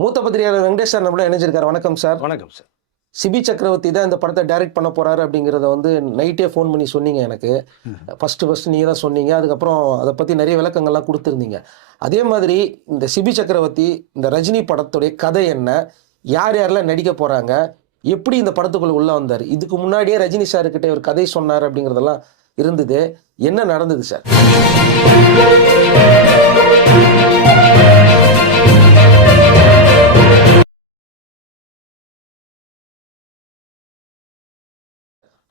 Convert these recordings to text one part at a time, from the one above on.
மூத்த பத்திரிகையாளர் வெங்கடேஷ் சார் நம்மள இணைஞ்சிருக்காரு. வணக்கம் சார். வணக்கம் சார். சிபி சக்கரவர்த்தி தான் இந்த படத்தை டைரக்ட் பண்ண போறாரு அப்படிங்கிறத வந்து நைட்டே ஃபோன் பண்ணி சொன்னீங்க எனக்கு. ஃபர்ஸ்ட் நீங்க தான் சொன்னீங்க. அதுக்கப்புறம் அதை பத்தி நிறைய விளக்கங்கள்லாம் கொடுத்துருந்தீங்க. அதே மாதிரி இந்த சிபி சக்கரவர்த்தி இந்த ரஜினி படத்துடைய கதை என்ன, யார் யாரெல்லாம் நடிக்க போறாங்க, எப்படி இந்த படத்துக்குள்ள உள்ள வந்தார், இதுக்கு முன்னாடியே ரஜினி சார் கிட்ட ஒரு கதை சொன்னார் அப்படிங்கிறதெல்லாம் இருந்தது. என்ன நடந்தது சார்?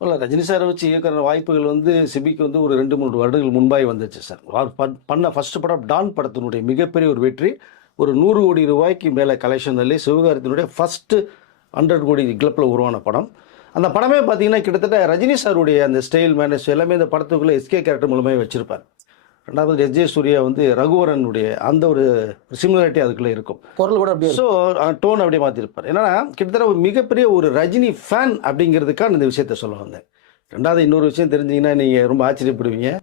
இல்லை, ரஜினி சாரை வச்சு இயக்குற வாய்ப்புகள் சிபிக்கு ஒரு 2-3 வருடங்கள் முன்பாய் வந்துச்சு சார். அவர் பண்ண ஃபர்ஸ்ட் படம் டான் படத்தினுடைய மிகப்பெரிய ஒரு வெற்றி. ஒரு 100 கோடி ரூபாய்க்கு மேலே கலெக்ஷன் தள்ளி சிவகார்த்தினுடைய ஃபஸ்ட்டு 100 கோடி கிளப்பில் உருவான படம். அந்த படமே பார்த்தீங்கன்னா கிட்டத்தட்ட ரஜினி சாருடைய அந்த ஸ்டைல் மேனேஜ் எல்லாமே இந்த படத்துக்குள்ளே எஸ்கே கேரக்டர் மூலமே வச்சிருப்பார். ரெண்டாவது எஸ்ஜே சூர்யா ரகுவரனுடைய அந்த ஒரு சிமிலாரிட்டி அதுக்குள்ளே இருக்கும். குரல் கூட அப்படியே ஸோ டோன் அப்படியே மாற்றிருப்பார். ஏன்னா கிட்டத்தட்ட ஒரு மிகப்பெரிய ஒரு ரஜினி ஃபேன் அப்படிங்கிறதுக்கான இந்த விஷயத்த சொல்ல வந்தேன். ரெண்டாவது இன்னொரு விஷயம் தெரிஞ்சிங்கன்னா நீங்கள் ரொம்ப ஆச்சரியப்படுவீங்க.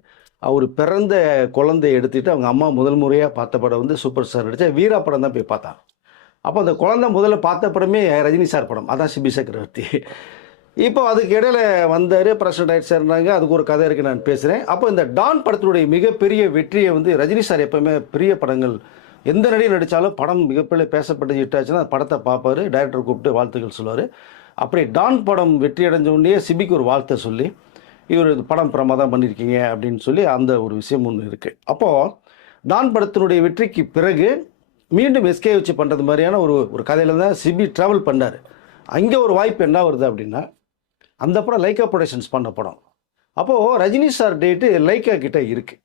அவர் பிறந்த குழந்தைய எடுத்துகிட்டு அவங்க அம்மா முதல் முறையாக பார்த்த படம் சூப்பர் ஸ்டார் நடித்த வீரா படம் தான் போய் பார்த்தாங்க. அப்போ அந்த குழந்தை முதல்ல பார்த்த படமே ரஜினி சார் படம், அதான் சிபி சக்கரவர்த்தி. இப்போ அதுக்கு இடையில வந்தார், பிரசிடண்ட் ஆகிட்டு சேர்ந்தாங்க. அதுக்கு ஒரு கதை இருக்குது, நான் பேசுகிறேன். அப்போ இந்த டான் படத்தினுடைய மிகப்பெரிய வெற்றியை ரஜினி சார் எப்போவுமே பெரிய படங்கள் எந்த நடிகர் நடித்தாலும் படம் மிகப்பெரிய பேசப்பட்டு ஹிட்டாச்சுன்னா படத்தை பார்ப்பார், டைரக்டர் கூப்பிட்டு வாழ்த்துக்கள் சொல்லுவார். அப்படி டான் படம் வெற்றி அடைஞ்ச உடனே சிபிக்கு ஒரு வாழ்த்தை சொல்லி இவர் படம் பிரமாதம் பண்ணியிருக்கீங்க அப்படின்னு சொல்லி அந்த ஒரு விஷயம் ஒன்று இருக்குது. அப்போது டான் படத்தினுடைய வெற்றிக்கு பிறகு மீண்டும் எஸ்கே வச்சு பண்ணுறது மாதிரியான ஒரு கதையில் தான் சிபி ட்ராவல் பண்ணார். அங்கே ஒரு வாய்ப்பு என்ன வருது அப்படின்னா, அந்த படம் லைக்கா ப்ரொடக்ஷன்ஸ் பண்ண படம். அப்போது ரஜினி சார் டேட்டு லைக்கா கிட்டே இருக்குது.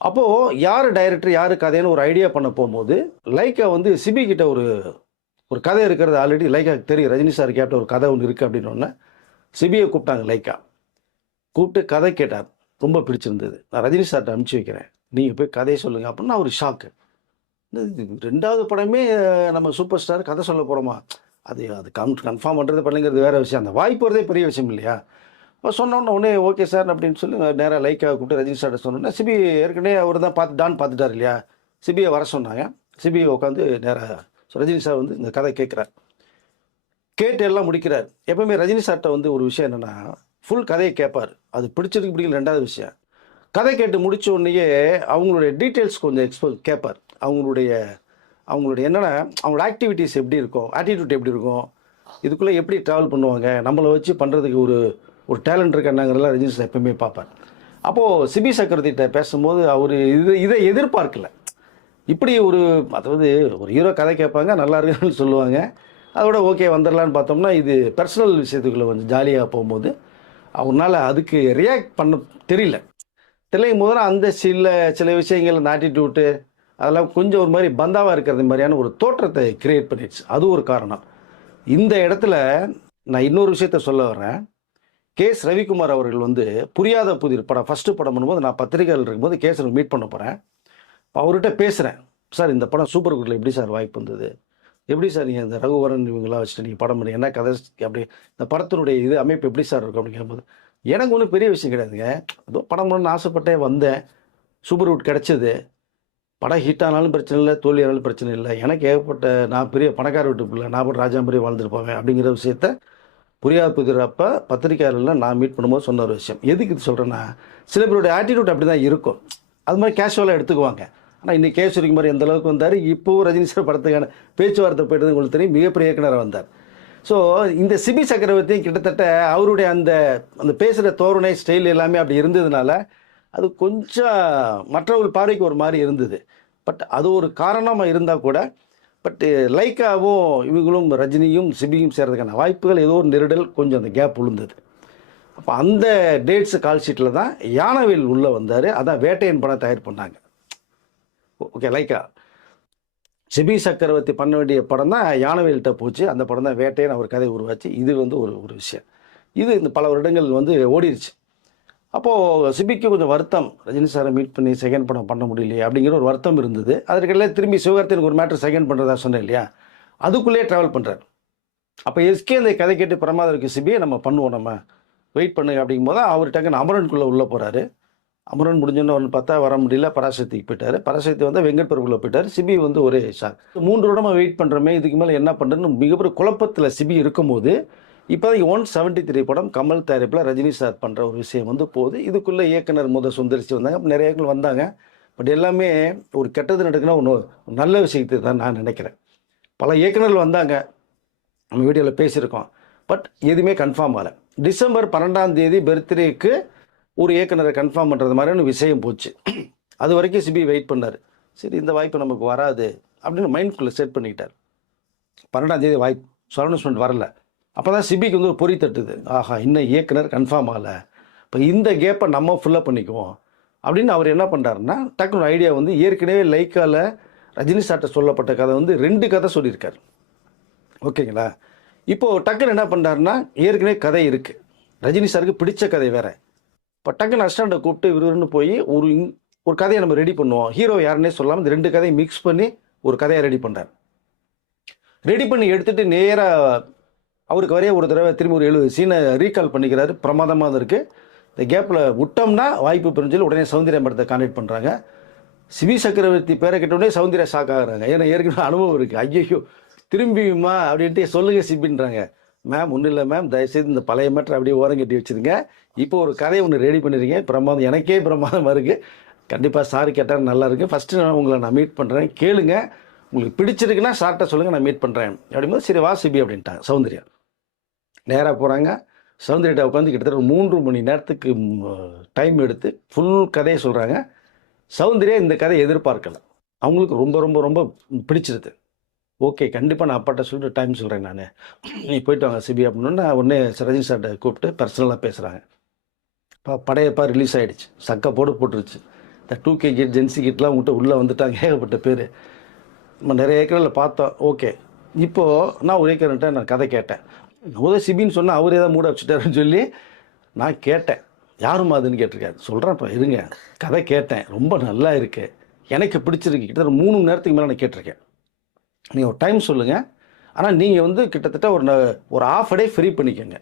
அப்போது யார் டைரக்டர் யார் கதைன்னு ஒரு ஐடியா பண்ண போகும்போது லைக்கா சிபி கிட்ட ஒரு கதை இருக்கிறது ஆல்ரெடி லைக்காக்கு தெரியும். ரஜினி சார் கேட்ட ஒரு கதை ஒன்று இருக்குது அப்படின்னோடனே சிபியை கூப்பிட்டாங்க. லைக்கா கூப்பிட்டு கதை கேட்டார். ரொம்ப பிடிச்சிருந்தது. நான் ரஜினி சார்கிட்ட அனுப்பிச்சி வைக்கிறேன், நீங்கள் போய் கதையை சொல்லுங்கள் அப்படின்னா ஒரு ஷாக்கு. 2வது படமே நம்ம சூப்பர் ஸ்டார் கதை சொல்ல போகிறோமா, அது கன்ஃபார்ம் பண்ணுறது பண்ணுங்கிறது வேறு விஷயம். அந்த வாய்ப்பு வரதே பெரிய விஷயம் இல்லையா? இப்போ சொன்னோன்னே ஓகே சார் அப்படின்னு சொல்லி நேராக லைக்காக கூப்பிட்டு ரஜினி சார்ட்ட சொன்னோன்னா சிபி ஏற்கனவே அவர் தான் டான் பார்த்துட்டார் இல்லையா, சிபியை வர சொன்னாங்க. சிபியை உட்காந்து நேராக ரஜினி சார் இந்த கதை கேட்குறார். கேட்டு எல்லாம் முடிக்கிறார். எப்பவுமே ரஜினி சார்கிட்ட ஒரு விஷயம் என்னென்னா, ஃபுல் கதையை கேட்பார். அது பிடிச்சிருக்கு பிடிக்கல 2வது விஷயம். கதை கேட்டு முடித்த உடனேயே அவங்களுடைய டீட்டெயில்ஸ் கொஞ்சம் கேட்பார். அவங்களுடைய என்னென்னா அவங்களோட ஆக்டிவிட்டீஸ் எப்படி இருக்கும், ஆட்டிடியூட் எப்படி இருக்கும், இதுக்குள்ளே எப்படி ட்ராவல் பண்ணுவாங்க, நம்மளை வச்சு பண்ணுறதுக்கு ஒரு டேலண்ட் இருக்காங்கிறதெல்லாம் ரஜினி சார் எப்பவுமே பார்ப்பார். அப்போது சிபி சக்கரவர்த்திகிட்ட பேசும்போது அவர் இதை எதிர்பார்க்கல. இப்படி அதாவது ஒரு ஹீரோ கதை கேட்பாங்க, நல்லா இருக்குன்னு சொல்லுவாங்க, அதோட ஓகே வந்துடலான்னு பார்த்தோம்னா இது பர்சனல் விஷயத்துக்குள்ளே ஜாலியாக போகும்போது அவரால் அதுக்கு ரியாக்ட் பண்ண தெரியும் போது அந்த சில விஷயங்கள் அந்த ஆட்டிடியூட்டு அதெல்லாம் கொஞ்சம் ஒரு மாதிரி பந்தாவாக இருக்கிறது மாதிரியான ஒரு தோற்றத்தை கிரியேட் பண்ணிடுச்சு. அது ஒரு காரணம். இந்த இடத்துல நான் இன்னொரு விஷயத்த சொல்ல வர்றேன். கேஎஸ் ரவிக்குமார் அவர்கள் புரியாத புதிர் படம் ஃபஸ்ட்டு படம் பண்ணும்போது நான் பத்திரிகைகள் இருக்கும்போது கேஎஸ் மீட் பண்ண போகிறேன். அவர்கிட்ட பேசுகிறேன், சார் இந்த படம் சூப்பர் குட்டில் எப்படி சார் வாய்ப்பு வந்தது, எப்படி சார் நீங்கள் இந்த ரகுவரன் இவங்களாம் வச்சுட்டு நீங்கள் படம் பண்ணி என்ன கதை, அப்படி இந்த படத்தினுடைய அமைப்பு எப்படி சார் இருக்கும் அப்படின்னு கேட்கும்போது எனக்கு ஒன்றும் பெரிய விஷயம் கிடையாதுங்க, ஏதோ படம் பண்ணணும்னு ஆசைப்பட்டே வந்தேன், சூப்பர் குட் கிடச்சிது, படம் ஹிட் ஆனாலும் பிரச்சனை இல்லை, தோல்வி ஆனாலும் பிரச்சனை இல்லை, எனக்கு ஏகப்பட்ட நான் பெரிய பணக்கார வீட்டு பிள்ளை, நான் போட்டு ராஜா மாதிரி வாழ்ந்துருப்பேன் அப்படிங்கிற விஷயத்த புரியாத புதிரப்போ பத்திரிக்கையாளர்லாம் நான் மீட் பண்ணும்போது சொன்ன ஒரு விஷயம். எதுக்கு இது சொல்கிறேன்னா, சில பேருடைய ஆட்டிடியூட் அப்படி தான் இருக்கும், அது மாதிரி கேஷுவலாக எடுத்துக்குவாங்க. ஆனால் இன்றைக்கி கேஎஸ் மாதிரி எந்த அளவுக்கு வந்தார், இப்போவும் ரஜினி சார் படத்துக்கான பேச்சுவார்த்தை போய்ட்டு உங்களுக்கு தெரியும், மிகப்பெரிய இயக்குனராக வந்தார். ஸோ இந்த சிபி சக்கரவர்த்தியும் கிட்டத்தட்ட அவருடைய அந்த பேசுகிற தோரணை ஸ்டைல் எல்லாமே அப்படி இருந்ததுனால அது கொஞ்சம் மற்றவர்கள் பார்வைக்கு ஒரு மாதிரி இருந்தது. பட் அது ஒரு காரணமாக இருந்தால் கூட பட்டு லைக்காவும் இவங்களும் ரஜினியும் சிபியும் சேர்றதுக்கான வாய்ப்புகள் ஏதோ ஒரு நெருடல் கொஞ்சம் அந்த கேப் விழுந்தது. அப்போ அந்த டேட்ஸு கால் ஷீட்டில் தான் யானவேல் உள்ளே வந்தார். அதான் வேட்டையன் படம் தயார் பண்ணாங்க. ஓகே, லைக்கா சிபி சக்கரவர்த்தி பண்ண வேண்டிய படம் தான் யானவேல்கிட்ட போச்சு. அந்த படம் தான் வேட்டையன் அவர் கதை உருவாச்சு. இது ஒரு விஷயம். இது இந்த பல வருடங்கள் ஓடிடுச்சு. அப்போது சிபிக்கு கொஞ்சம் வருத்தம், ரஜினி சாரை மீட் பண்ணி செகண்ட் படம் பண்ண முடியலையே அப்படிங்கிற ஒரு வருத்தம் இருந்தது. அதற்கெல்லாம் திரும்பி சிவகார்த்தினுக்கு ஒரு மேட்டர் செகண்ட் பண்ணுறதா சொன்னேன் இல்லையா, அதுக்குள்ளேயே ட்ராவல் பண்ணுறாரு. அப்போ எஸ்கே அந்த கதை கேட்டு பிரமாதம் இருக்குது, சிபியை நம்ம பண்ணுவோம், நம்ம வெயிட் பண்ணுங்க அப்படிங்கும்போது தான் அவர் டக்குன்னு அமரனுக்குள்ளே உள்ளே போகிறாரு. அமரன் முடிஞ்சோன்னு ஒன்று பார்த்தா வர முடியல, பராசக்திக்கு போயிட்டார். பராசக்தி வந்து வெங்கட் பிரபுல போயிட்டார். சிபி வந்து ஒரே ஷாக். 3 வருடமா வெயிட் பண்ணுறோமே, இதுக்கு மேலே என்ன பண்ணுறதுன்னு மிகப்பெரிய குழப்பத்தில் சிபி இருக்கும்போது இப்போ 173 படம் கமல் தயாரிப்பில் ரஜினி சார் பண்ணுற ஒரு விஷயம் வந்து போகுது. இதுக்குள்ளே இயக்குனர் சுந்தரிச்சு வந்தாங்க, நிறைய இயக்குனர் வந்தாங்க. பட் எல்லாமே ஒரு கெட்டது நடக்குன்னா ஒன்று நல்ல விஷயத்தை தான் நான் நினைக்கிறேன். பல இயக்குநர்கள் வந்தாங்க, நம்ம வீடியோவில் பேசியிருக்கோம். பட் எதுவுமே கன்ஃபார்ம் ஆகலை. டிசம்பர் 12ஆம் தேதி பர்த்டேக்கு ஒரு இயக்குனரை கன்ஃபார்ம் பண்ணுறது மாதிரியான விஷயம் போச்சு. அது வரைக்கும் சிபி வெயிட் பண்ணார். சரி, இந்த வாய்ப்பு நமக்கு வராது அப்படின்னு மைண்ட்குள்ளே செட் பண்ணிக்கிட்டார். 12ஆம் தேதி வாய்ப்பு அனௌன்ஸ்மெண்ட் வரல. அப்போ தான் சிபிக்கு வந்து ஒரு பொறி தட்டுது. ஆஹா, இன்னும் இயக்குனர் கன்ஃபார்ம் ஆகலை, இப்போ இந்த கேப்பை நம்ம ஃபுல்லாக பண்ணிக்குவோம் அப்படின்னு அவர் என்ன பண்ணுறாருன்னா, டக்குனு ஐடியா வந்து ஏற்கனவே லைக்காவில் ரஜினி சார்ட்ட சொல்லப்பட்ட கதை வந்து 2 கதை சொல்லியிருக்காரு. ஓகேங்களா? இப்போது டக்குன்னு என்ன பண்ணுறாருன்னா, ஏற்கனவே கதை இருக்குது, ரஜினி சாருக்கு பிடிச்ச கதை வேறு. இப்போ டக்குன்னு அசிஸ்டண்ட்டை கூப்பிட்டு விறுவிறுன்னு போய் ஒரு கதையை நம்ம ரெடி பண்ணுவோம், ஹீரோ யாருன்னே சொல்லாமல் இந்த 2 கதையை மிக்ஸ் பண்ணி ஒரு கதையை ரெடி பண்ணுறார். ரெடி பண்ணி எடுத்துகிட்டு நேராக அவருக்கு வரைய ஒரு தடவை திரும்பி ஒரு 70 சீனை ரீகால் பண்ணிக்கிறாரு. பிரமாதமாக இருக்குது. இந்த கேப்பில் விட்டோம்னா வாய்ப்பு பெருஞ்சல் உடனே சௌந்தர்யா படத்தை கான்டாக்ட் பண்ணுறாங்க. சிபி சக்கரவர்த்தி பேரை கேட்டோடனே சௌந்தர்யா ஷாக் ஆகுறாங்க. ஏன்னா ஏற்கனவே அனுபவம் இருக்குது. ஐயோ திரும்பியுமா அப்படின்ட்டு சொல்லுங்கள் சிபின்றாங்க. மேம் ஒன்றும் இல்லை மேம், தயவுசெய்து இந்த பழைய மேட்டர் அப்படியே ஓரம் கட்டி வச்சுருங்க, இப்போ ஒரு கதையை ஒன்று ரெடி பண்ணிடுங்க, பிரமாதம், எனக்கே பிரமாதமாக இருக்குது, கண்டிப்பாக சார் கேட்டால் நல்லா இருக்குது, ஃபஸ்ட்டு உங்களை நான் மீட் பண்ணுறேன், கேளுங்க, உங்களுக்கு பிடிச்சிருக்குன்னா சார்ட்ட சொல்லுங்கள், நான் மீட் பண்ணுறேன் அப்படிங்கும்போது சரி வா சிபி அப்படின்ட்டாங்க. சௌந்தர்யா நேராக போகிறாங்க. சௌந்தர்யிட்ட உட்காந்து கிட்டத்தட்ட ஒரு 3 மணி நேரத்துக்கு டைம் எடுத்து ஃபுல் கதையை சொல்கிறாங்க. சௌந்தர்யா இந்த கதையை எதிர்பார்க்கலை, அவங்களுக்கு ரொம்ப ரொம்ப ரொம்ப பிடிச்சிருது. ஓகே, கண்டிப்பாக நான் அப்பாட்ட சொல்லிட்டு டைம் சொல்கிறேன், நான் நீ போயிட்டு வாங்க சிபி அப்படின்னா உடனே ரஜினி சார்ட்ட கூப்பிட்டு பர்சனலாக பேசுகிறாங்க. இப்போ படையப்பா ரிலீஸ் ஆகிடுச்சு, சக்கை போட்டுருச்சு. இந்த 2K கிட் ஜென்சி கிட்லாம் உங்கள்கிட்ட உள்ளே வந்துட்டாங்க, ஏகப்பட்ட பேர். நம்ம நிறைய ஏக்கரில் பார்த்தோம். ஓகே, இப்போது நான் ஒரு ஏக்கர்கிட்ட நான் கதை கேட்டேன். சிபின்னு சொன்னால் அவர் ஏதாவது மூட வச்சுட்டாருன்னு சொல்லி நான் கேட்டேன். யாரும் அதுன்னு கேட்டிருக்காரு. சொல்கிறேன், இப்போ இருங்க, கதை கேட்டேன், ரொம்ப நல்லா இருக்குது, எனக்கு பிடிச்சிருக்கு, கிட்டத்தட்ட 3 மணி நேரத்துக்கு மேலே நான் கேட்டிருக்கேன், நீங்கள் ஒரு டைம் சொல்லுங்கள், ஆனால் நீங்கள் வந்து கிட்டத்தட்ட ஒரு ½ டே ஃப்ரீ பண்ணிக்கோங்க,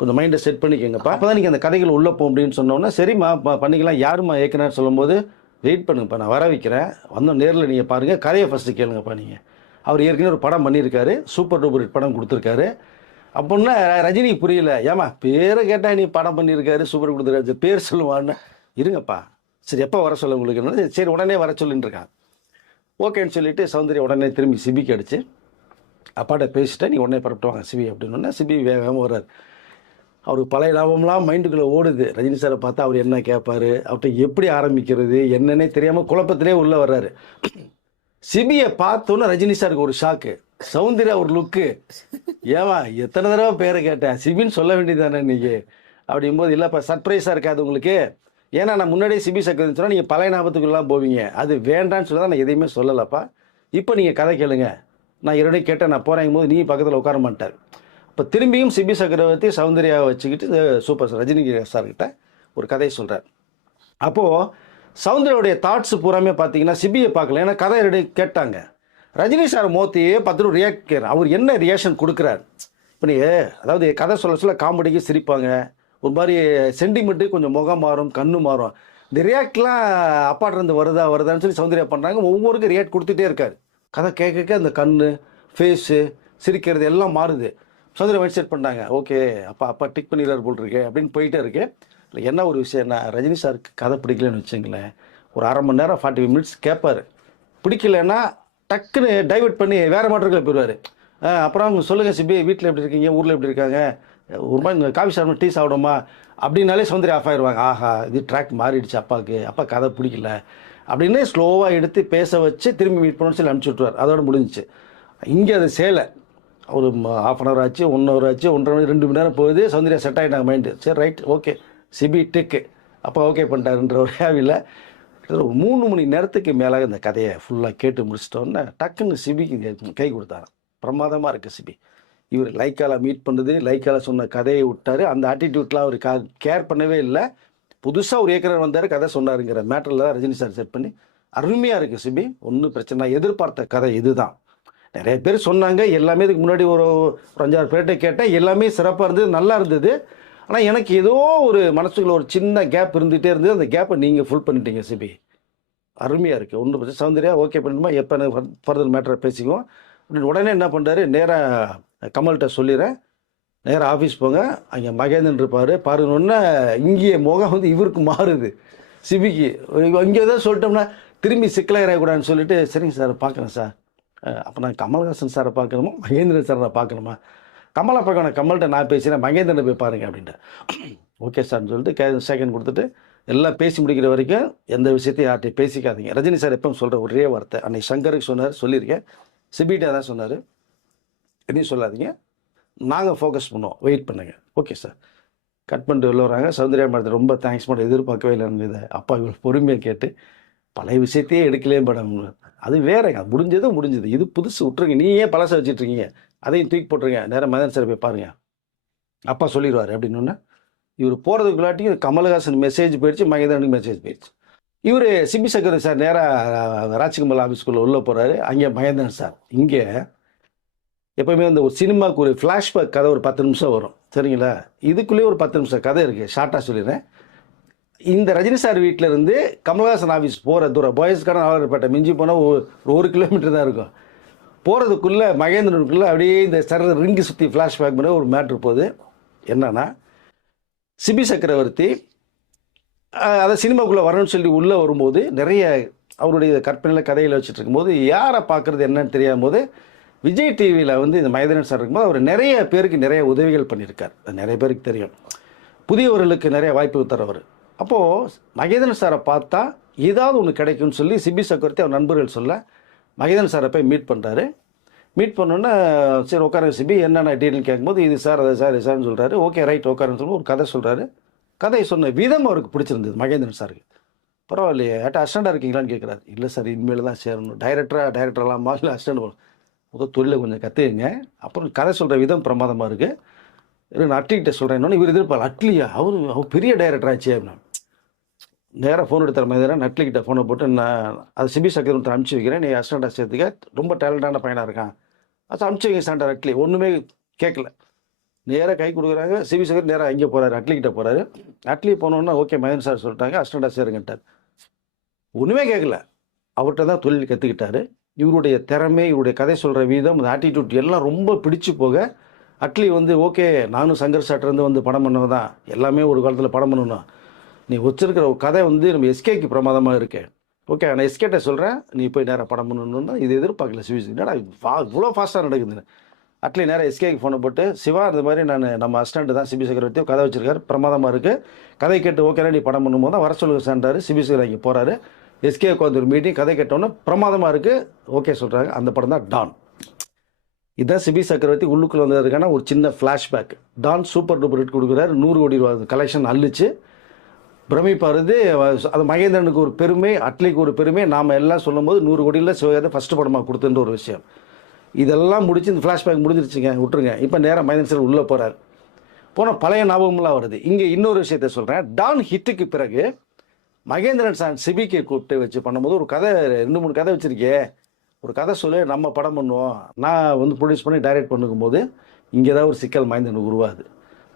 கொஞ்சம் மைண்டை செட் பண்ணிக்கோங்கப்பா, அப்போ தான் நீங்கள் அந்த கதைகள் உள்ளே போகும் அப்படின்னு சொன்னோன்னா சரிம்மா பண்ணிக்கலாம், யாரும்மா ஏற்கனவே சொல்லும்போது வெயிட் பண்ணுங்கப்பா, நான் வர வைக்கிறேன், வந்தோம் நேரில் நீங்கள் பாருங்கள், கதையை ஃபஸ்ட்டு கேளுங்கப்பா. நீங்கள் அவர் ஏற்கனவே ஒரு படம் பண்ணியிருக்காரு, சூப்பர் டூப்பர் ஹிட் படம் கொடுத்துருக்காரு. அப்படின்னா ரஜினிக்கு புரியல, ஏமா பேரை கேட்டால் நீ படம் பண்ணியிருக்காரு, சூப்பர் கொடுத்துருக்காரு, பேர் சொல்லுவான்னு. இருங்கப்பா, சரி எப்போ வர சொல்ல உங்களுக்கு, சரி உடனே வர சொல்லின்னு இருக்காங்க. ஓகேன்னு சொல்லிவிட்டு சௌந்தர்யா உடனே திரும்பி சிபிக்கு அடிச்சு அப்பாட்ட பேசிட்டேன், நீ உடனே பரப்பிட்டு வாங்க சிபி அப்படின்னா சிபி வேகமாக வர்றாரு. அவருக்கு பழைய லாபம்லாம் மைண்டுக்குள்ளே ஓடுது. ரஜினி சாரை பார்த்தா அவர் என்ன கேட்பார், அவர்கிட்ட எப்படி ஆரம்பிக்கிறது என்னன்னே தெரியாமல் குழப்பத்திலே உள்ளே வர்றாரு. சிபியை பார்த்தோன்னே ரஜினி சாருக்கு ஒரு ஷாக்கு, சௌந்தர்யா ஒரு லுக்கு, ஏமா எத்தனை தடவை பேரை கேட்டேன், சிபின்னு சொல்ல வேண்டியதானே நீங்கள் அப்படிங்கும்போது, இல்லைப்பா சர்ப்ரைஸாக இருக்காது உங்களுக்கு, ஏன்னா நான் முன்னாடியே சிபி சக்கரன்னு சொன்னால் நீங்கள் பழைய ஞாபகத்துக்குலாம் போவீங்க, அது வேண்டான்னு சொல்லி தான் நான் எதையுமே சொல்லலப்பா, இப்போ நீங்கள் கதை கேளுங்க, நான் இரண்டே கேட்டேன், நான் போகிறேங்கும் போது நீ பக்கத்தில் உட்கார மாட்டார். இப்போ திரும்பியும் சிபி சக்கரவர்த்தி சௌந்தர்யாவை வச்சுக்கிட்டு சூப்பர் ஸ்டார் ரஜினி சார்கிட்ட ஒரு கதையை சொல்கிறார். அப்போது சௌந்தர்யாவுடைய தாட்ஸ் பூராமே பார்த்தீங்கன்னா சிபியை பார்க்கல, ஏன்னா கதை ரெடி கேட்டாங்க. ரஜினி சார் மோத்தியே பார்த்துட்டு ரியாக்ட், அவர் என்ன ரியாக்ஷன் கொடுக்குறார். இப்போ நீ அதாவது கதை சொல்ல காமெடிக்கு சிரிப்பாங்க, ஒரு மாதிரி சென்டிமெண்ட்டு கொஞ்சம் முகம் மாறும், கண்ணு மாறும், இந்த ரியாக்ட்லாம் அப்பாட்டிருந்து வருதான்னு சொல்லி சௌந்தர்யா பண்ணுறாங்க. ஒவ்வொருக்கும் ரியாக்ட் கொடுத்துட்டே இருக்கார். கதை கேட்க அந்த கண்ணு ஃபேஸு சிரிக்கிறது எல்லாம் மாறுது. சௌந்தர்யா மைண்ட் செட் பண்ணுறாங்க, ஓகே அப்பா டிக் பண்ணிடுறாரு போல் இருக்கு அப்படின்னு போயிட்டே இருக்கு. இல்லை என்ன ஒரு விஷயம்னா, ரஜினி சாருக்கு கதை பிடிக்கலன்னு வச்சுங்களேன், ஒரு ½ மணி நேரம் 45 மினிட்ஸ் கேட்பார், பிடிக்கலன்னா டக்குன்னு டைவெர்ட் பண்ணி வேறு மாற்றங்களை போயிடுவார். அப்புறம் சொல்லுங்கள் சிபி, வீட்டில் எப்படி இருக்கீங்க, ஊரில் எப்படி இருக்காங்க, ஒரு மாதிரி காஃபி சாப்பிடணும், டீ சாப்பிடுமா அப்படின்னாலே சௌந்தர்யா ஆஃப் ஆயிடுவாங்க. ஆஹா, இது ட்ராக் மாறிடுச்சு, அப்பாவுக்கு அப்பா கதை பிடிக்கல அப்படின்னு ஸ்லோவாக எடுத்து பேச வச்சு திரும்பி மீட் பண்ணணும்னு சொல்லி அனுப்பிச்சி விட்ருவார். அதோட முடிஞ்சிச்சு. இங்கே அது சேலை ஒரு ½ மணி நேரம் ஆச்சு, 1 ஹவர் ஆச்சு, 1.5 மணி 2 மணி நேரம் போகுது. சௌந்தர்யா செட் ஆகிட்டாங்க மைண்டு, சரி ரைட் ஓகே சிபி டெக்கு அப்போ ஓகே பண்ணிட்டாருன்ற ஒரு ஹேவியில் ஒரு 3 மணி நேரத்துக்கு மேலே இந்த கதையை ஃபுல்லாக கேட்டு முடிச்சிட்டோன்னே டக்குன்னு சிபிக்கு கை கொடுத்தாங்க. பிரமாதமாக இருக்குது சிபி. இவர் லைக்கால மீட் பண்ணுறது, லைக்கால சொன்ன கதையை விட்டார், அந்த ஆட்டிடியூட்லாம் அவர் கேர் பண்ணவே இல்லை. புதுசாக ஒரு இயக்குனர் வந்தார், கதை சொன்னாருங்கிற மேட்டரில் தான் ரஜினி சார் செட் பண்ணி அருமையாக இருக்குது சிபி. ஒன்றும் பிரச்சனை, நான் எதிர்பார்த்த கதை இதுதான். நிறைய பேர் சொன்னாங்க, எல்லாமே இதுக்கு முன்னாடி ஒரு 5-6 பேர்கிட்ட கேட்டேன், எல்லாமே சிறப்பாக இருந்தது, நல்லா இருந்தது. ஆனால் எனக்கு ஏதோ ஒரு மனசுக்குள்ள ஒரு சின்ன கேப் இருந்துகிட்டே இருந்தது. அந்த கேப்பை நீங்கள் ஃபுல் பண்ணிட்டீங்க சிபி. அருமையாக இருக்குது. ஒன்றும் பிரச்சனை. சௌந்தர்யா ஓகே பண்ணுமா, எப்போ ஃபர்தர் மேட்டரை பேசிக்குவோம் அப்படின்னு உடனே என்ன பண்ணுறாரு, நேராக கமல்கிட்ட சொல்லிடுறேன், நேராக ஆஃபீஸ் போங்க, அங்கே மகேந்திரன் இருப்பார் பாருங்கன்னு. இங்கே முகம் வந்து இவருக்கு மாறுது, சிபிக்கு. இங்கே ஏதோ சொல்லிட்டோம்னா திரும்பி சிக்கலாயிடக்கூடாதுன்னு சொல்லிட்டு, சரிங்க சார் பார்க்குறேன் சார். அப்போ நான் கமல்ஹாசன் சாரை பார்க்கணுமா மகேந்திரன் சாரை நான் பார்க்கணுமா? கமலை பார்க்கணும், கமல்கிட்ட நான் பேசுகிறேன், மகேந்திரனை போய் பாருங்க அப்படின்ட்டு. ஓகே சார்னு சொல்லிட்டு செகண்ட் கொடுத்துட்டு எல்லாம் பேசி முடிக்கிற வரைக்கும் எந்த விஷயத்தையும் யார்கிட்டையும் பேசிக்காதீங்க. ரஜினி சார் எப்போ சொல்கிற ஒரே வார்த்தை, அன்னைக்கு சங்கருக்கு சொன்னார், சொல்லியிருக்கேன், சிபிகிட்ட தான் சொன்னார், எதையும் சொல்லாதீங்க, நாங்கள் ஃபோக்கஸ் பண்ணுவோம், வெயிட் பண்ணுங்க. Okay sir. கட் பண்ணிட்டு வெளில வராங்க. சௌந்தர்யா மேடத்தை ரொம்ப தேங்க்ஸ் பண்ண, எதிர்பார்க்கவே இல்லை இதை. அப்பா இவ்வளோ பொறுமையாக கேட்டு பழைய விஷயத்தையே எடுக்கலையே மேடம், அது வேறங்க, அது முடிஞ்சது, இது புதுசு விட்டுருங்க, நீ ஏன் பழசை வச்சுட்டு இருக்கீங்க, அதையும் தூக்கி போட்டுருங்க, நேரம் மதன் சார் போய் பாருங்க, அப்பா சொல்லிடுவார் அப்படின்னு. இவர் போகிறதுக்குள்ளாட்டியும் கமல்ஹாசன் மெசேஜ் போயிடுச்சு, மகேந்திரனுக்கு மெசேஜ் போயிடுச்சு. இவர் சிபி சக்கரவர்த்தி சார் நேராக ராஜ்கமல் ஆஃபீஸ்குள்ளே உள்ளே போகிறாரு. அங்கே மகேந்திரன் சார். இங்கே எப்போவுமே அந்த ஒரு சினிமாவுக்கு ஒரு ஃப்ளாஷ்பேக் கதை ஒரு 10 நிமிஷம் வரும், சரிங்களா? இதுக்குள்ளேயே ஒரு 10 நிமிஷம் கதை இருக்குது. ஷார்ட்டாக சொல்லிடுறேன். இந்த ரஜினி சார் வீட்டில் இருந்து கமல்ஹாசன் ஆஃபீஸ் போகிற தூரம், பாய்ஸ்கான ஆவலப்பேட்டை மிஞ்சி போனால் ஒரு கிலோமீட்டர் தான் இருக்கும். போகிறதுக்குள்ளே மகேந்திரனுக்குள்ளே அப்படியே இந்த ரிங்கு சுற்றி ஃப்ளாஷ்பேக் பண்ண ஒரு மேட்ரு போகுது. என்னன்னா, சிபி சக்கரவர்த்தி அதை சினிமாக்குள்ளே வரணும்னு சொல்லி உள்ளே வரும்போது நிறைய அவருடைய கற்பனையில் கதையில் வச்சுட்டு இருக்கும்போது யாரை பார்க்குறது என்னன்னு தெரியாத போது விஜய் டிவியில் வந்து இந்த மகேந்திரன் சார் இருக்கும்போது அவர் நிறைய பேருக்கு நிறைய உதவிகள் பண்ணியிருக்கார். அது நிறைய பேருக்கு தெரியும். புதியவர்களுக்கு நிறைய வாய்ப்பு தரவர். அப்போது மகேந்திரன் சாரை பார்த்தா ஏதாவது ஒன்று கிடைக்கும்னு சொல்லி சிபி சக்கரவர்த்தி அவர் நண்பர்கள் சொல்ல மகேந்திரன் சாரை போய் மீட் பண்ணுறாரு. மீட் பண்ணோன்னே சரி உட்காருங்க சிபி, என்னென்ன டீட்டெயில் கேட்கும்போது இது சார் அதை சார் இது சார்னு சொல்கிறாரு. ஓகே ரைட் உட்காருன்னு சொல்லி ஒரு கதை சொல்கிறாரு. கதையை சொன்ன விதம் அவருக்கு பிடிச்சிருந்தது மகேந்திரன் சாருக்கு. பரவாயில்லையே, ஏட்டா அசிஸ்டண்டாக இருக்கீங்களான்னு கேட்குறாரு. இல்லை சார் இனிமேல் தான் சேரணும், டைரக்டராகலாமா இல்லை அசிஸ்டண்ட் முதல் தொழிலை கொஞ்சம் கற்றுக்குங்க, அப்புறம் கதை சொல்கிற விதம் பிரமாதமாக இருக்குது, நான் அட்லிகிட்ட சொல்கிறேன். இன்னொன்று இவர் எதிர்ப்பார், அட்லியா அவர் பெரிய டைரக்டர் ஆச்சு அப்படின்னா. நேராக ஃபோன் எடுத்துற மாதிரி அட்லிகிட்ட ஃபோனை போட்டு நான் அது சிபி சக்கரவர்த்தி அனுப்பிச்சி வைக்கிறேன், நீ அசிஸ்டண்டாக சேர்த்துக்க, ரொம்ப டேலண்டான பையனாக இருக்கான், அது அனுப்பிச்சி வைங்க சார். அட்லி ஒன்றுமே கேட்கல, நேராக கை கொடுக்குறாங்க. சிபி சக்கரவர்த்தி நேராக இங்கே போகிறாரு, அட்லிகிட்ட போகிறாரு. அட்லி போனோன்னா ஓகே மகேந்திரன் சார் சொல்லிட்டாங்க, அசிஸ்டண்டாக சேருங்கட்டார். ஒன்றுமே கேட்கல, அவர்கிட்ட தான் தொழில் கற்றுக்கிட்டாரு. இவருடைய திறமை, இவருடைய கதை சொல்கிற வீதம், அந்த ஆட்டிடியூட் எல்லாம் ரொம்ப பிடிச்சி போக அட்லி வந்து ஓகே நானும் சங்கர் சாட்டிலேருந்து வந்து படம் பண்ணவன் தான், எல்லாமே ஒரு காலத்தில் படம் பண்ணணும், நீ வச்சிருக்கிற கதை வந்து நம்ம எஸ்கேக்கு பிரமாதமாக இருக்கு, ஓகே நான் எஸ்கேட்ட சொல்கிறேன், நீ போய் நேராக படம் பண்ணணுன்னா இது எதிர்பார்க்கல சிவி. என்னடா இவ்வளோ ஃபாஸ்ட்டாக நடக்குதுன்னு அட்லி நேராக எஸ்கேக்கு ஃபோனை போட்டு, சிவா இந்த மாதிரி நம்ம அசிஸ்டண்ட் தான் சிபி சக்கரவர்த்தி கதை வச்சிருக்காரு, பிரமாதமாக இருக்குது, கதை கேட்டு ஓகேனா நீ படம் பண்ணும்போது தான் வர சொல்லுங்க சார்ன்றாரு. சிபி சக்கரவர்த்தி இங்கே போகிறாரு. எஸ்கே உட்காந்து ஒரு மீட்டிங், கதை கேட்டோன்னே பிரமாதமாக இருக்குது, ஓகே சொல்கிறாங்க. அந்த படம் தான் டான். இதுதான் சிபி சக்கரவர்த்தி உள்ளுக்குள்ள வந்ததுக்கான ஒரு சின்ன flashback. Don super duper hit கொடுக்குறாரு, 100 கோடி ரூபா கலெக்ஷன் அள்ளிச்சு பிரமிப்பாருது. அது மகேந்திரனுக்கு ஒரு பெருமை, அட்லிக்கு ஒரு பெருமை. நாம் எல்லாம் சொல்லும் போது 100 கோடியில் சிவகாதை ஃபஸ்ட்டு படமாக கொடுத்துன்ற ஒரு விஷயம். இதெல்லாம் முடிச்சு இந்த ஃப்ளாஷ்பேக் முடிஞ்சிருச்சுங்க, விட்டுருங்க. இப்போ நேராக மகேந்திரன் சார் உள்ளே போகிறார். போனால் பழைய ஞாபகம்லாம் வருது. இங்கே இன்னொரு விஷயத்த சொல்கிறேன். டான் ஹிட்டுக்கு பிறகு மகேந்திரன் சார் சிபிக்கு கூப்பிட்டு வச்சு பண்ணும்போது ஒரு கதை 2-3 கதை வச்சுருக்கே, ஒரு கதை சொல்லி நம்ம படம் பண்ணுவோம், நான் வந்து ப்ரொடியூஸ் பண்ணி டைரக்ட் பண்ணும்போது இங்கே தான் ஒரு சிக்கல் மகேந்திரனுக்கு உருவாது.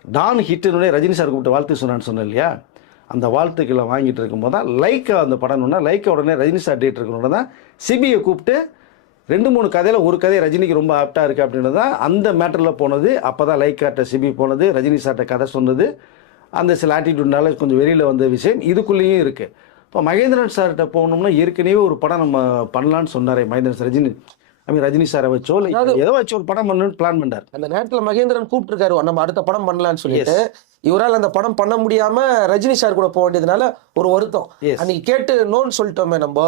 டான் ஹிட்டுன்னு ரஜினி சார் கூப்பிட்டு வாழ்த்து சொன்னான்னு சொன்னேன் இல்லையா, அந்த வாழ்த்துக்களை வாங்கிட்டு இருக்கும்போது தான் லைக்கா அந்த படம்னா லைக்கா உடனே ரஜினி சார் டேட் இருக்கணும்னா தான் சிபியை கூப்பிட்டு 2-3 கதையில் ஒரு கதை ரஜினிக்கு ரொம்ப ஆப்டாக இருக்குது அப்படின்றது தான் அந்த மேட்டரில் போனது. அப்போ தான் லைக்காட்ட சிபி போனது, ரஜினி சார்ட்ட கதை சொன்னது, அந்த சில ஆட்டிடியூட்னால கொஞ்சம் வெளியில் வந்த விஷயம் இதுக்குள்ளேயும் இருக்குது. இப்போ மகேந்திரன் சார்கிட்ட போகணும்னா ஏற்கனவே ஒரு படம் நம்ம பண்ணலான்னு சொன்னார் மகேந்திரன் சார். ரஜினி சாரை வச்சோ இல்லை ஏதோ வச்சு ஒரு படம் பண்ணணும்னு பிளான் பண்ணார். அந்த நேரத்தில் மகேந்திரன் கூப்பிட்டுருக்காரு, நம்ம அடுத்த படம் பண்ணலான்னு சொல்லிட்டு. இவரால் அந்த படம் பண்ண முடியாம ரஜினி சார் கூட போக வேண்டியதுனால ஒரு வருத்தம். அன்னைக்கு கேட்டு நோன்னு சொல்லிட்டோமே, நம்ம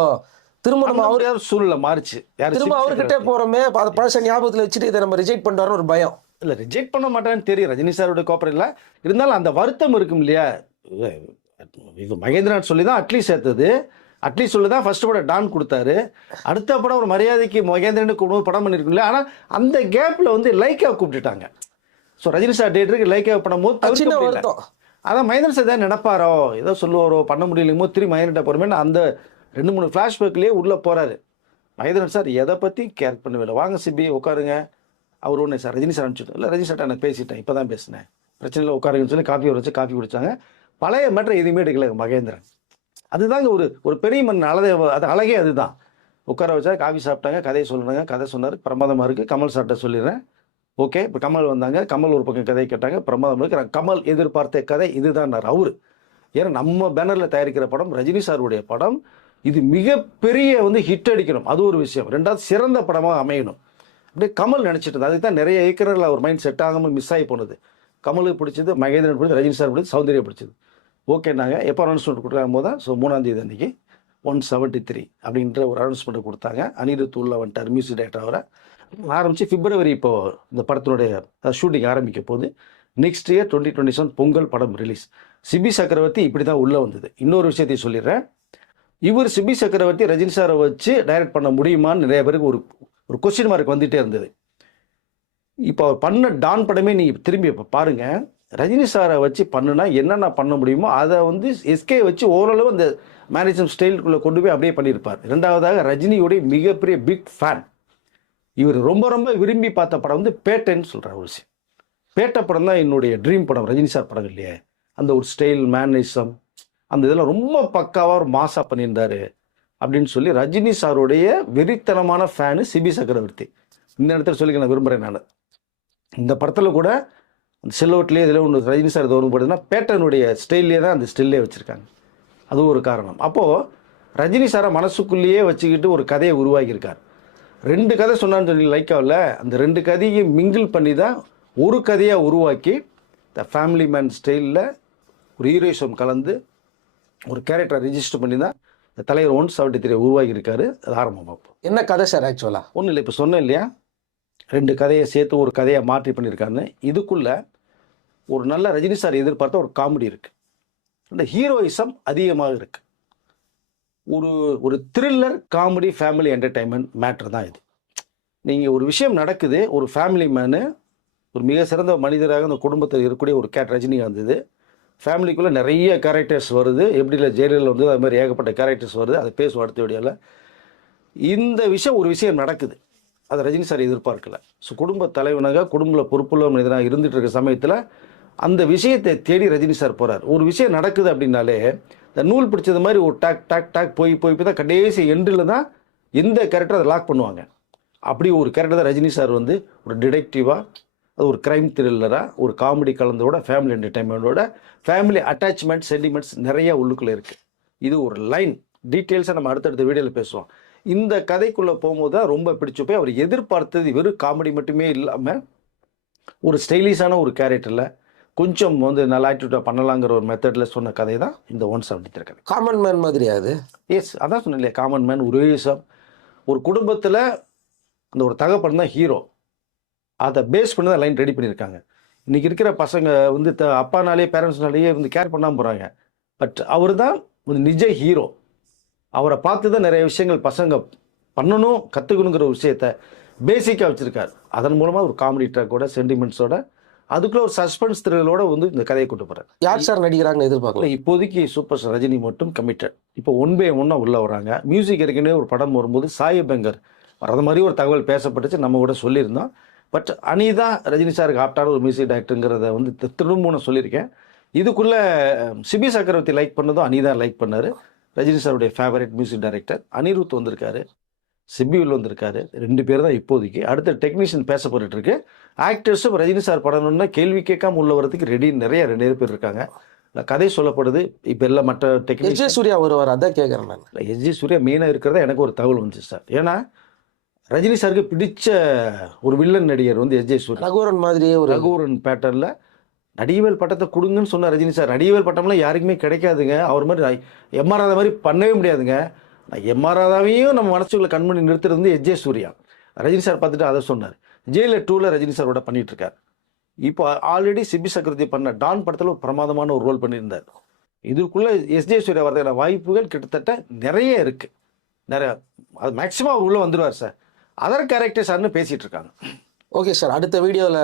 திரும்ப நம்ம அவர் சூழ்நிலை மாறிச்சு, திரும்ப அவர்கிட்ட போறோமே, அதை பழச ஞாபகத்தில் வச்சுட்டு இதை நம்ம ரிஜெக்ட் பண்ணுறாரு ஒரு பயம். இல்லை ரிஜெக்ட் பண்ண மாட்டேன்னு தெரியும், ரஜினி சாரோட கோப்பர் இல்லை, இருந்தாலும் அந்த வருத்தம் இருக்கும் இல்லையா. இது மகேந்திரன் சொல்லி தான் அட்லி சேர்த்தது, அட்லி சொல்லி தான் ஃபர்ஸ்ட் படம் டான் கொடுத்தாரு, அடுத்த படம் ஒரு மரியாதைக்கு மகேந்திரனுக்கு கூப்பிட்டு படம் பண்ணியிருக்கும் இல்லையா. ஆனால் அந்த கேப்பில் வந்து லைக்காக கூப்பிட்டுட்டாங்க. ஸோ ரஜினி சார் டேட்டருக்கு லைக்காக பண்ணும்போது சின்ன வருத்தம். அதான் மகேந்திரன் சார் தான் நினைப்பாரோ, ஏதோ சொல்லுவாரோ, பண்ண முடியலைமோ, திரும்பி மகேந்திரன்ட்ட போகிறோமே அந்த 2-3 ஃப்ளாஷ்பேக்லேயே உள்ளே போகிறாரு. மகேந்திரன் சார் எதை பற்றி கேர் பண்ணவே இல்லை, வாங்க சிபி உட்காருங்க, அவர் ஒன்று சார் ரஜினி சார் அனுப்பிச்சுட்டோம், இல்லை ரஜினி சார்ட்ட நான் பேசிட்டேன், இப்போ தான் பேசினேன், பிரச்சனை இல்லை உட்காருங்கன்னு சொல்லி காஃபி வச்சு காஃபி குடித்தாங்க. பழைய மேட்டர் எதுவுமே எடுக்கல மகேந்திரன். அதுதாங்க ஒரு பெரிய மண் அது அழகே அதுதான். உட்கார வச்சா காஃபி சாப்பிட்டாங்க, கதையை சொல்கிறாங்க, கதை சொன்னார், பிரமாதமாக இருக்குது. கமல் சார்ட்ட சொல்லிடுறேன். ஓகே, இப்போ கமல் வந்தாங்க, கமல் ஒரு பக்கம் கதையை கேட்டாங்க, பிரமாதமாக இருக்குது. கமல் எதிர்பார்த்த கதை இதுதான் அவரு. ஏன்னா நம்ம பேனரில் தயாரிக்கிற படம் ரஜினி சாருடைய படம். இது மிகப்பெரிய ஹிட் அடிக்கணும், அது ஒரு விஷயம். ரெண்டாவது சிறந்த படமாக அமையணும் அப்படியே கமல் நினச்சிட்டு இருந்தார். அதுக்கு தான் நிறைய இயக்குநர்கள் அவர் மைண்ட் செட் ஆகாமல் மிஸ் ஆகி போனது. கமலுக்கு பிடிச்சது, மகேந்திரன் பிடிச்சது, ரஜினி சார் பிடிச்சது, சௌந்தர்யா பிடிச்சது. ஓகேனாங்க. எப்போ அனௌன்ஸ்மெண்ட் கொடுக்குறாங்க போது தான் 3ஆம் தேதி அன்றைக்கி 173 அப்படின்ற ஒரு அனௌன்ஸ்மெண்ட்டை கொடுத்தாங்க. அனிருத் உள்ள வந்துட்டார் மியூசிக் டைரக்டர். அவரை ஆரம்பித்து பிப்ரவரி இப்போது இந்த படத்தினுடைய ஷூட்டிங் ஆரம்பிக்க போது. நெக்ஸ்ட் இயர் 2027 பொங்கல் படம் ரிலீஸ். சிபி சக்கரவர்த்தி இப்படி தான் உள்ளே வந்தது. இன்னொரு விஷயத்தையும் சொல்லிடுறேன். இவர் சிபி சக்கரவர்த்தி ரஜினி சாரை வச்சு டைரக்ட் பண்ண முடியுமான்னு நிறைய பேருக்கு ஒரு கொஸ்டின் மார்க் வந்துகிட்டே இருந்தது. இப்போ அவர் பண்ண டான் படமே நீங்கள் திரும்பி இப்போ பாருங்கள். ரஜினி சாரை வச்சு பண்ணுனா என்னென்ன பண்ண முடியுமோ அதை எஸ்கே வச்சு ஓரளவு அந்த மேனேஜ்மெண்ட் ஸ்டைலுக்குள்ளே கொண்டு போய் அப்படியே பண்ணியிருப்பார். ரெண்டாவதாக ரஜினியோடைய மிகப்பெரிய பிக் ஃபேன். இவர் ரொம்ப ரொம்ப விரும்பி பார்த்த படம் பேட்டைன்னு சொல்கிற ஒரு விஷயம். பேட்டை படம் தான் என்னுடைய ட்ரீம் படம். ரஜினி சார் படம் இல்லையே, அந்த ஒரு ஸ்டைல் மேனேஜம் அந்த இதெல்லாம் ரொம்ப பக்காவாக ஒரு மாசாக பண்ணியிருந்தார் அப்படின்னு சொல்லி ரஜினி சாருடைய வெறித்தனமான ஃபேனு சிபி சக்கரவர்த்தி. இந்த இடத்துல சொல்லிக்க நான் விரும்புகிறேன். நான் இந்த படத்தில் கூட அந்த செல்லோட்லேயே இதில் ஒன்று ரஜினி சார் இது வரும்போதுன்னா பேட்டனுடைய ஸ்டைல்லே தான் அந்த ஸ்டில்லே வச்சுருக்காங்க. அது ஒரு காரணம். அப்போது ரஜினி சாரை மனசுக்குள்ளேயே வச்சுக்கிட்டு ஒரு கதையை உருவாக்கியிருக்கார். 2 கதை சொன்னான்னு சொல்லி லைக்காவில் அந்த 2 கதையை மிங்கிள் பண்ணி தான் ஒரு கதையாக உருவாக்கி த ஃபேமிலி மேன் ஸ்டைலில் ஒரு ஹீரோயிசம் கலந்து ஒரு கேரக்டரை ரிஜிஸ்டர் பண்ணி தான் இந்த தலைவர் 173 உருவாக்கியிருக்காரு. அது ஆரம்பம். அப்போ என்ன கதை சார் ஆக்சுவலாக? ஒன்றும் இல்லை, இப்போ சொன்னேன் இல்லையா, 2 கதையை சேர்த்து ஒரு கதையை மாற்றி பண்ணியிருக்காருன்னு. இதுக்குள்ளே ஒரு நல்ல ரஜினி சார் எதிர்பார்த்த ஒரு காமெடி இருக்குது. இந்த ஹீரோயிசம் அதிகமாக இருக்குது. ஒரு thriller comedy family entertainment matter தான் இது. நீங்கள் ஒரு விஷயம் நடக்குது, ஒரு ஃபேமிலி மேனு ஒரு மிக சிறந்த மனிதராக அந்த குடும்பத்தில் இருக்கக்கூடிய ஒரு ரஜினி வந்தது. ஃபேமிலிக்குள்ளே நிறைய கேரக்டர்ஸ் வருது. எப்படி இல்லை ஜெயலலிதா வந்து அது மாதிரி ஏகப்பட்ட கேரக்டர்ஸ் வருது. அதை பேசுவோம் அடுத்த வீடியோவில். இந்த விஷயம் ஒரு விஷயம் நடக்குது, அதை ரஜினி சார் எதிர்பார்க்கல. ஸோ குடும்ப தலைவனாக குடும்ப பொறுப்புள்ள மனிதனாக இருந்துகிட்டு இருக்க சமயத்தில் அந்த விஷயத்தை தேடி ரஜினி சார் போகிறார். ஒரு விஷயம் நடக்குது அப்படின்னாலே இந்த நூல் பிடிச்சது மாதிரி ஒரு டாக் போய் தான் கடைசி எண்டில் தான் எந்த கேரக்டர் அதை லாக் பண்ணுவாங்க. அப்படி ஒரு கேரக்டர் தான் ரஜினி சார் ஒரு டிடெக்டிவாக, அது ஒரு க்ரைம் த்ரில்லராக, ஒரு காமெடி கலந்தோட, ஃபேமிலி என்டர்டைன்மெண்ட்டோட, ஃபேமிலி அட்டாச்மெண்ட் சென்டிமெண்ட்ஸ் நிறைய உள்ளுக்குள்ளே இருக்குது. இது ஒரு லைன் டீட்டெயில்ஸாக நம்ம அடுத்தடுத்த வீடியோவில் பேசுவோம். இந்த கதைக்குள்ளே போகும்போது தான் ரொம்ப பிடிச்சி போய் அவர் எதிர்பார்த்தது வெறும் காமெடி மட்டுமே இல்லாமல் ஒரு ஸ்டைலிஷான ஒரு கேரக்டரில் கொஞ்சம் நல்ல ஆட்டிடியூடாக பண்ணலாங்கிற ஒரு மெத்தடில் சொன்ன கதை தான் இந்த 173 கதை. காமன் மேன் மாதிரி அது. எஸ், அதான் சொன்னேன் இல்லையா, காமன் மேன். ஒரு குடும்பத்தில் அந்த ஒரு தகப்பன் தான் ஹீரோ. அதை பேஸ் பண்ணி தான் லைன் ரெடி பண்ணியிருக்காங்க. இன்றைக்கி இருக்கிற பசங்க அப்பானாலே பேரண்ட்ஸ்னாலேயே கேர் பண்ணாமல் போகிறாங்க. பட் அவர் தான் நிஜ ஹீரோ. அவரை பார்த்து தான் நிறைய விஷயங்கள் பசங்க பண்ணணும், கற்றுக்கணுங்கிற ஒரு விஷயத்த பேசிக்காக வச்சுருக்கார். அதன் மூலமாக ஒரு காமெடி ட்ராக்கோட, சென்டிமெண்ட்ஸோட, அதுக்குள்ளே ஒரு சஸ்பென்ஸ் த்ரில்லரோட இந்த கதையை கூட்டு போகிறார். யார் சார் நடிக்கிறாங்கன்னு எதிர்பார்க்கல. இப்போதைக்கு சூப்பர் ஸ்டார் ரஜினி மட்டும் கமிட்டட். இப்போ 1 by 1 உள்ள வராங்க. மியூசிக் ஏற்கனவே ஒரு படம் வரும்போது சாய் பெங்கர் வர்றது மாதிரி ஒரு தகவல் பேசப்பட்டுச்சு, நம்ம கூட சொல்லியிருந்தோம். பட் அனிதா ரஜினி சாருக்கு ஆப்டான ஒரு மியூசிக் டைரக்டருங்கிறத திரும்பவும் சொல்லியிருக்கேன். இதுக்குள்ளே சிபி சக்கரவர்த்தி லைக் பண்ணதும் அனிதா லைக் பண்ணார். ரஜினி சாருடைய ஃபேவரட் மியூசிக் டைரக்டர் அனிருத் வந்திருக்காரு, சிபிவில் வந்திருக்காரு. 2 பேர் தான் இப்போதைக்கு. அடுத்த டெக்னீஷியன் பேச போட்டுருக்கு. ஆக்டர்ஸும் ரஜினி சார் படம்னா கேள்வி கேட்காம உள்ள வரதுக்கு ரெடி நிறைய பேர் இருக்காங்க. கதை சொல்லப்படுது. இப்போ எல்லாம் மற்ற டெக்னீஷியன் சூர்யா வருவார், அதான் கேட்குறேன் நான். எஸ்ஜே சூர்யா மெயினாக இருக்கிறதா எனக்கு ஒரு தகவல் வந்துச்சு சார். ஏன்னா ரஜினி சாருக்கு பிடிச்ச ஒரு வில்லன் நடிகர் எஸ்ஜே சூர்யா. ரகுவரன் மாதிரி ஒரு ரகுவரன் பேட்டர்னில் நடிகவேல் பட்டத்தை கொடுங்கன்னு சொன்ன ரஜினி சார். நடிகவேல் பட்டம்லாம் யாருக்குமே கிடைக்காதுங்க. அவர் மாதிரி எம்ஆர் ராதா மாதிரி பண்ணவே முடியாதுங்க. எம்ஆர் ராதாவையும் நம்ம மனசுக்குள்ள கண்மணி நிறுத்துறது எஸ்ஜே சூர்யா. ரஜினி சார் பார்த்துட்டு அதை சொன்னார். ஜெயிலர் 2ல் ரஜினி சாரோட பண்ணிட்டு இருக்கார். இப்போ ஆல்ரெடி சிபி சக்கரவர்த்தி பண்ண டான் படத்தில் ஒரு பிரமாதமான ஒரு ரோல் பண்ணியிருந்தார். இதுக்குள்ளே எஸ்ஜே சூர்யா வரதுக்கான வாய்ப்புகள் கிட்டத்தட்ட நிறைய இருக்குது. நிறையா, அது மேக்ஸிமம் அவர் உள்ளே வந்துடுவார் சார். அதர் கேரக்டர்ஸ்னு பேசிகிட்டு இருக்காங்க. ஓகே சார், அடுத்த வீடியோவில்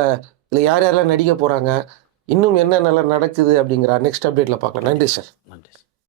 இதில் யார் யாரெல்லாம் நடிக்க போகிறாங்க, இன்னும் என்னென்னலாம் நடக்குது அப்படிங்கிற நெக்ஸ்ட் அப்டேட்டில் பார்க்கலாம். நன்றி சார்.